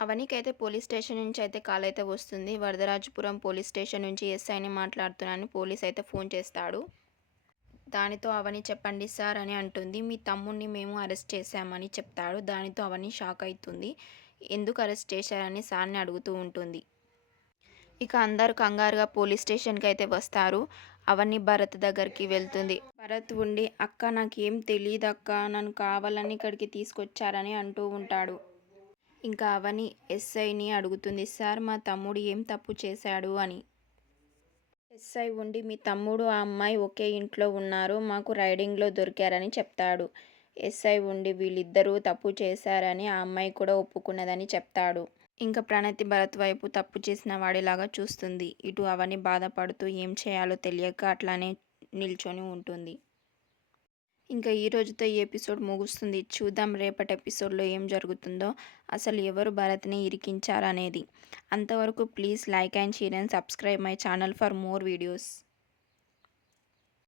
అవనికైతే police station నుంచి అయితే call అయితే వస్తుంది. వరదరాజపురం పోలీస్ స్టేషన్ నుంచి ఎస్ఐని మాట్లాడుతున్నాను పోలీస్ అయితే ఫోన్ చేస్తాడు. దానితో అవని చెప్పండి సార్ అని అంటుంది. మీ తమ్ముడిని మేము అరెస్ట్ చేశామని చెప్తాడు. దానితో అవని షాక్ అవుతుంది ఎందుకు అరెస్ట్ చేశారని సార్ని అడుగుతూ ఉంటుంది. ఇక అందరు కంగారుగా పోలీస్ స్టేషన్కి అయితే వస్తారు. అవన్నీ భరత్ దగ్గరికి వెళ్తుంది. భరత్ ఉండి అక్క నాకేం తెలియదు అక్క నన్ను కావాలని ఇక్కడికి తీసుకొచ్చారని అంటూ ఉంటాడు. ఇంకా అవని ఎస్ఐని అడుగుతుంది సార్ మా తమ్ముడు ఏం తప్పు చేశాడు? అని. ఎస్ఐ ఉండి మీ తమ్ముడు ఆ అమ్మాయి ఒకే ఇంట్లో ఉన్నారు మాకు రైడింగ్లో దొరికారని చెప్తాడు. ఎస్ఐ ఉండి వీళ్ళిద్దరూ తప్పు చేశారని ఆ అమ్మాయి కూడా ఒప్పుకున్నదని చెప్తాడు. ఇంకా ప్రణతి భరత్ వైపు తప్పు చేసిన వాడిలాగా చూస్తుంది. ఇటు అవని బాధపడుతూ ఏం చేయాలో తెలియక అట్లానే నిల్చొని ఉంటుంది. ఇంకా ఈ రోజుతో ఈ ఎపిసోడ్ ముగుస్తుంది. చూద్దాం రేపటి ఎపిసోడ్లో ఏం జరుగుతుందో. అసలు ఎవరు భరత్ని ఇరికించారనేది. అంతవరకు please like and share and subscribe my channel for more videos.